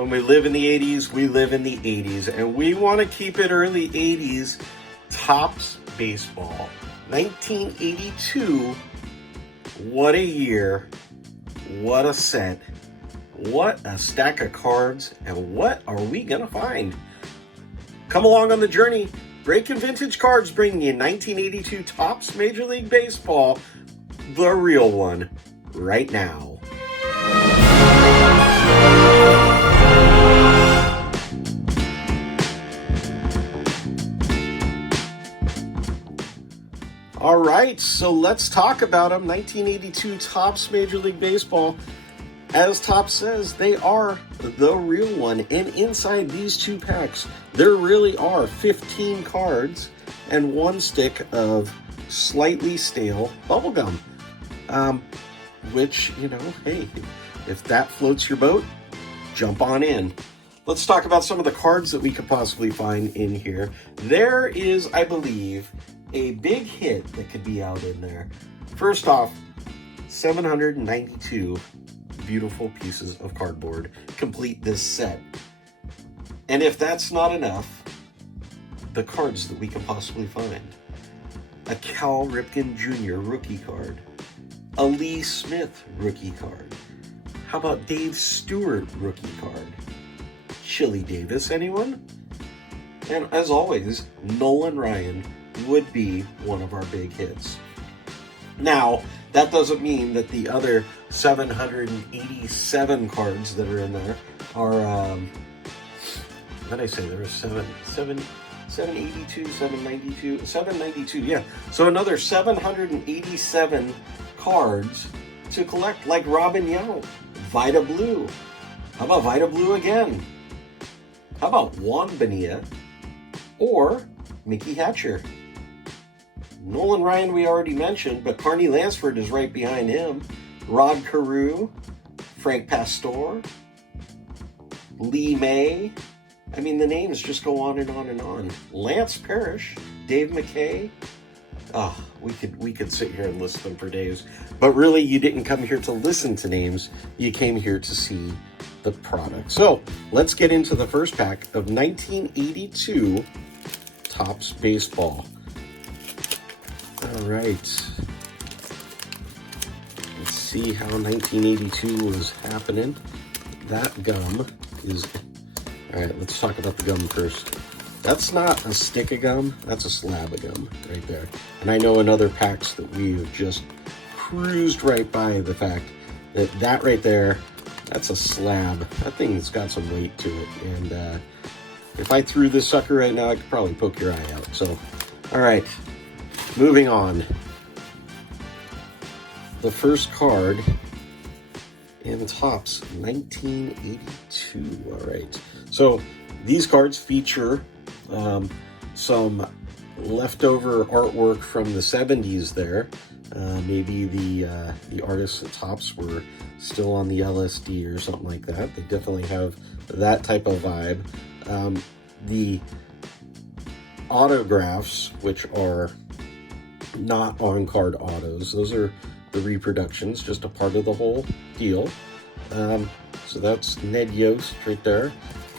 When we live in the 80s, we live in the 80s, and we want to keep it early 80s. Topps baseball, 1982. What a year. What a set. What a stack of cards. And what are we going to find? Come along on the journey. Breaking Vintage Cards bringing you 1982 Topps Major League Baseball, the real one, right now. All right, so let's talk about them. 1982 Topps Major League Baseball. As Topps says, they are the real one. And inside these two packs, there really are 15 cards and one stick of slightly stale bubblegum. Which, you know, hey, if that floats your boat, jump on in. Let's talk about some of the cards that we could possibly find in here. There is, I believe, a big hit that could be out in there. First off, 792 beautiful pieces of cardboard complete this set. And if that's not enough, the cards that we can possibly find. A Cal Ripken Jr. rookie card. A Lee Smith rookie card. How about Dave Stewart rookie card? Chili Davis, anyone? And as always, Nolan Ryan would be one of our big hits. Now, that doesn't mean that the other 787 cards that are in there are, what did I say? There were 792, yeah. So another 787 cards to collect, like Robin Yount, Vita Blue. How about Vita Blue again? How about Juan Bonilla or Mickey Hatcher? Nolan Ryan we already mentioned, but Carney Lansford is right behind him. Rod Carew, Frank Pastore, Lee May. I mean, the names just go on and on and on. Lance Parrish, Dave McKay. Oh, we could sit here and list them for days. But really, you didn't come here to listen to names. You came here to see the product. So let's get into the first pack of 1982 Topps Baseball. All right. Let's see how 1982 was happening. That gum is... All right, let's talk about the gum first. That's not a stick of gum. That's a slab of gum right there. And I know in other packs that we have just cruised right by the fact that that right there, that's a slab. That thing's got some weight to it. And if I threw this sucker right now, I could probably poke your eye out. So, all right. Moving on. The first card in Topps 1982. All right. So these cards feature some leftover artwork from the 70s there. Maybe the artists at Topps were still on the LSD or something like that. They definitely have that type of vibe. The autographs, which are not on-card autos. Those are the reproductions, just a part of the whole deal. So that's Ned Yost right there.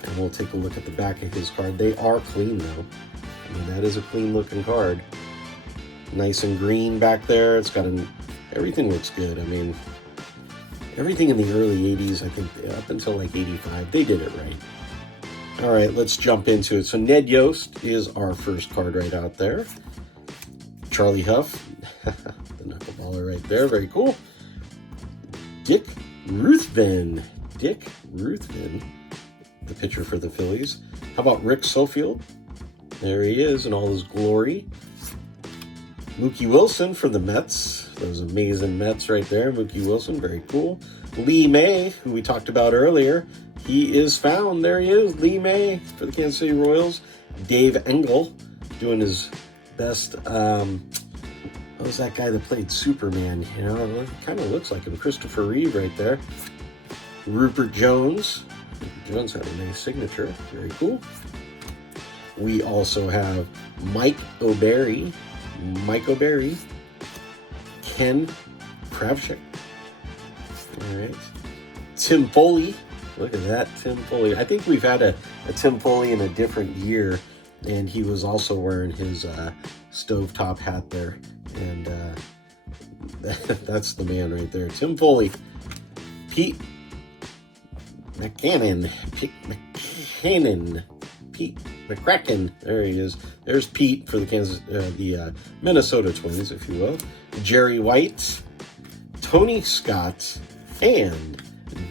And we'll take a look at the back of his card. They are clean, though. I mean, that is a clean-looking card. Nice and green back there. It's got everything looks good. I mean, everything in the early 80s, I think, up until like 85, they did it right. All right, let's jump into it. So Ned Yost is our first card right out there. Charlie Huff, the knuckleballer right there, very cool. Dick Ruthven, the pitcher for the Phillies. How about Rick Sofield? There he is in all his glory. Mookie Wilson for the Mets. Those amazing Mets right there. Mookie Wilson, very cool. Lee May, who we talked about earlier. He is found. There he is, Lee May for the Kansas City Royals. Dave Engel doing his best. What was that guy that played Superman? You know, it kind of looks like him. Christopher Reeve right there. Rupert Jones. Rupert Jones had a nice signature. Very cool. We also have Mike O'Berry. Ken Kravchuk. All right. Tim Foley Look at that Tim Foley. I think we've had a Tim Foley in a different year, and he was also wearing his stovetop hat there. And that's the man right there. Tim Foley. Pete McCannon. Pete McCracken. There he is. There's Pete for the Minnesota Twins, if you will. Jerry White, Tony Scott, and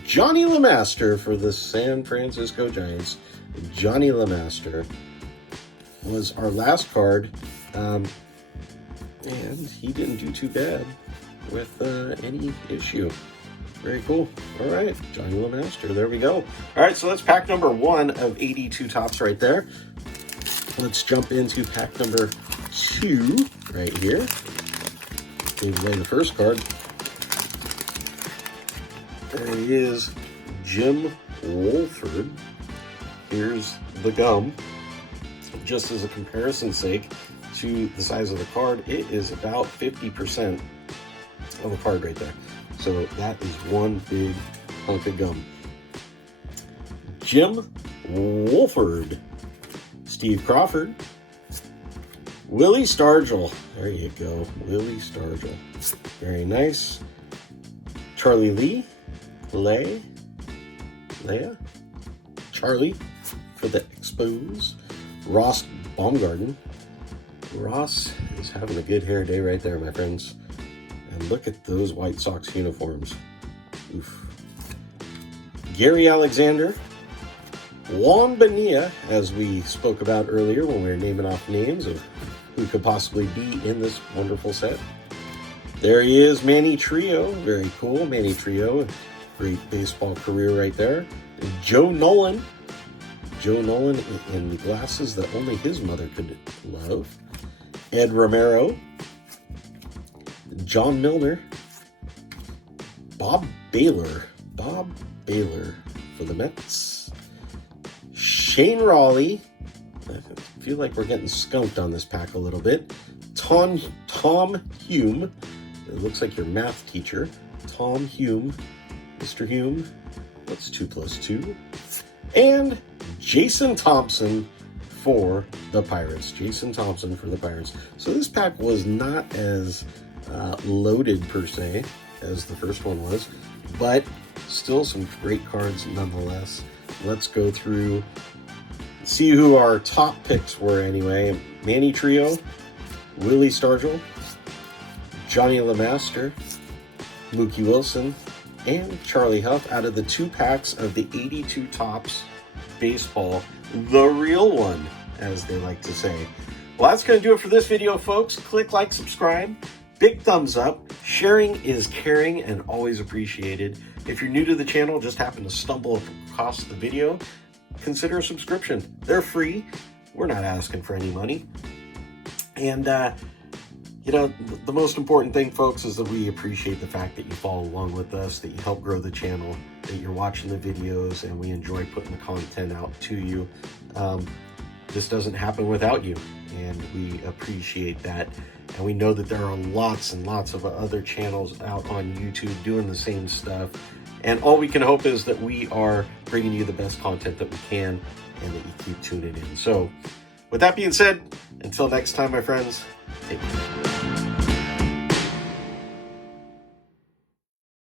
Johnny LeMaster for the San Francisco Giants. Johnny LeMaster was our last card, and he didn't do too bad with any issue. Very cool. All right, Johnny LeMaster. There we go. All right, so that's pack number 1 of 82 tops right there. Let's jump into pack number 2 right here. Give away the first card. There he is, Jim Wolford. Here's the gum. Just as a comparison's sake to the size of the card, it is about 50% of the card right there. So that is one big hunk of gum. Jim Wolford, Steve Crawford, Willie Stargell. There you go, Willie Stargell. Very nice. Charlie Lee, Leia, Charlie for the Expos. Ross Baumgarten. Ross is having a good hair day right there, my friends. And look at those White Sox uniforms. Oof. Gary Alexander. Juan Bonilla, as we spoke about earlier when we were naming off names of who could possibly be in this wonderful set. There he is, Manny Trio. Very cool, Manny Trio. Great baseball career right there. Joe Nolan. Joe Nolan in glasses that only his mother could love. Ed Romero. John Milner. Bob Baylor. Bob Baylor for the Mets. Shane Raleigh. I feel like we're getting skunked on this pack a little bit. Tom Hume. It looks like your math teacher. Tom Hume. Mr. Hume. What's 2 plus 2? And Jason Thompson for the Pirates. Jason Thompson for the Pirates. So this pack was not as loaded per se as the first one was, but still some great cards nonetheless. Let's go through, see who our top picks were anyway. Manny Trio, Willie Stargell, Johnny LeMaster, Mookie Wilson, and Charlie Huff out of the 2 packs of the 82 Tops baseball, the real one, as they like to say. Well, that's going to do it for this video, folks. Click like, subscribe, big thumbs up. Sharing is caring and always appreciated. If you're new to the channel, just happen to stumble across the video, consider a subscription. They're free. We're not asking for any money. And, you know, the most important thing, folks, is that we appreciate the fact that you follow along with us, that you help grow the channel, that you're watching the videos, and we enjoy putting the content out to you. This doesn't happen without you, and we appreciate that. And we know that there are lots and lots of other channels out on YouTube doing the same stuff. And all we can hope is that we are bringing you the best content that we can and that you keep tuning in. So with that being said, until next time, my friends, take care.